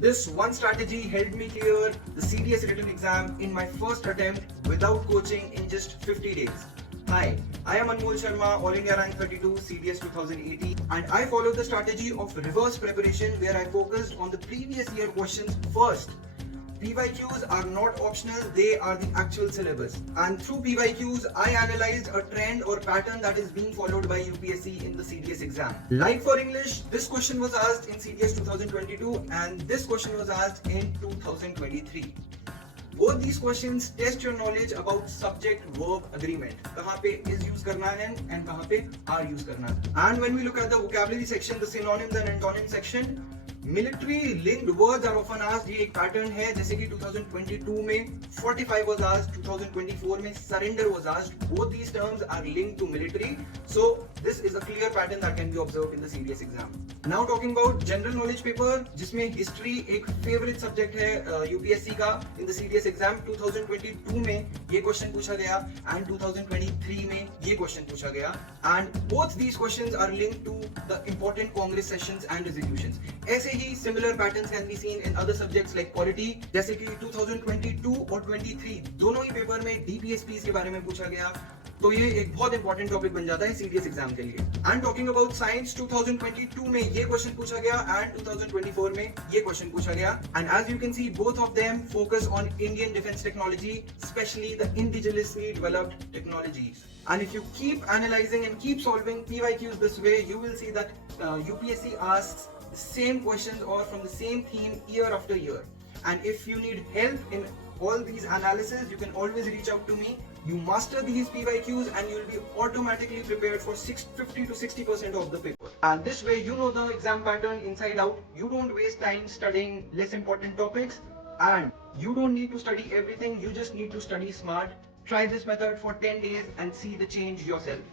This one strategy helped me clear the CDS written exam in my first attempt without coaching in just 50 days. Hi, I am Anmol Sharma, All India Rank 32, CDS 2018, and I followed the strategy of reverse preparation where I focused on the previous year questions first. PYQs are not optional, they are the actual syllabus. And through PYQs, I analyzed a trend or pattern that is being followed by UPSC in the CDS exam. Like for English, this question was asked in CDS 2022 and this question was asked in 2023. Both these questions test your knowledge about subject-verb agreement. कहाँ पे is use करना है and कहाँ पे are use करना है. And when we look at the vocabulary section, the synonyms and antonyms section, military linked words are often asked. ये एक पैटर्न है, जैसे कि 2022 में 45 वाज आस्क्ड, 2024 में surrender was asked. Both these terms are linked to military, so this is a clear pattern that can be observed in the CDS exam. Now talking about general knowledge paper, जिसमें history एक favourite subject है UPSC का. In the CDS exam 2022 में ये question पूछा गया and 2023 में ये क्वेश्चन पूछा गया, and both these questions are linked to the important Congress sessions and resolutions. ऐसे ही similar patterns can be seen in other subjects like polity, जैसे कि 2022 और 23 दोनों ही पेपर में DPSPs के बारे में पूछा गया. तो ये एक बहुत इंपॉर्टेंट टॉपिक बन जाता है सीडीएस एग्जाम के लिए. एंड टॉकिंग अबाउट साइंस, 2022 में ये क्वेश्चन पूछा गया एंड 2024 में ये क्वेश्चन पूछा गया. And as you can see, both of them focus on Indian defence technology, specially the indigenously developed technologies. And if you keep analyzing and keep solving PYQs this way, you will see that UPSC asks the same questions or from the same theme year after year. And if you need help in all these analysis, you can always reach out to me. You master these PYQs and you will be automatically prepared for 50 to 60% of the paper. And this way you know the exam pattern inside out. You don't waste time studying less important topics, and you don't need to study everything. You just need to study smart. Try this method for 10 days and see the change yourself.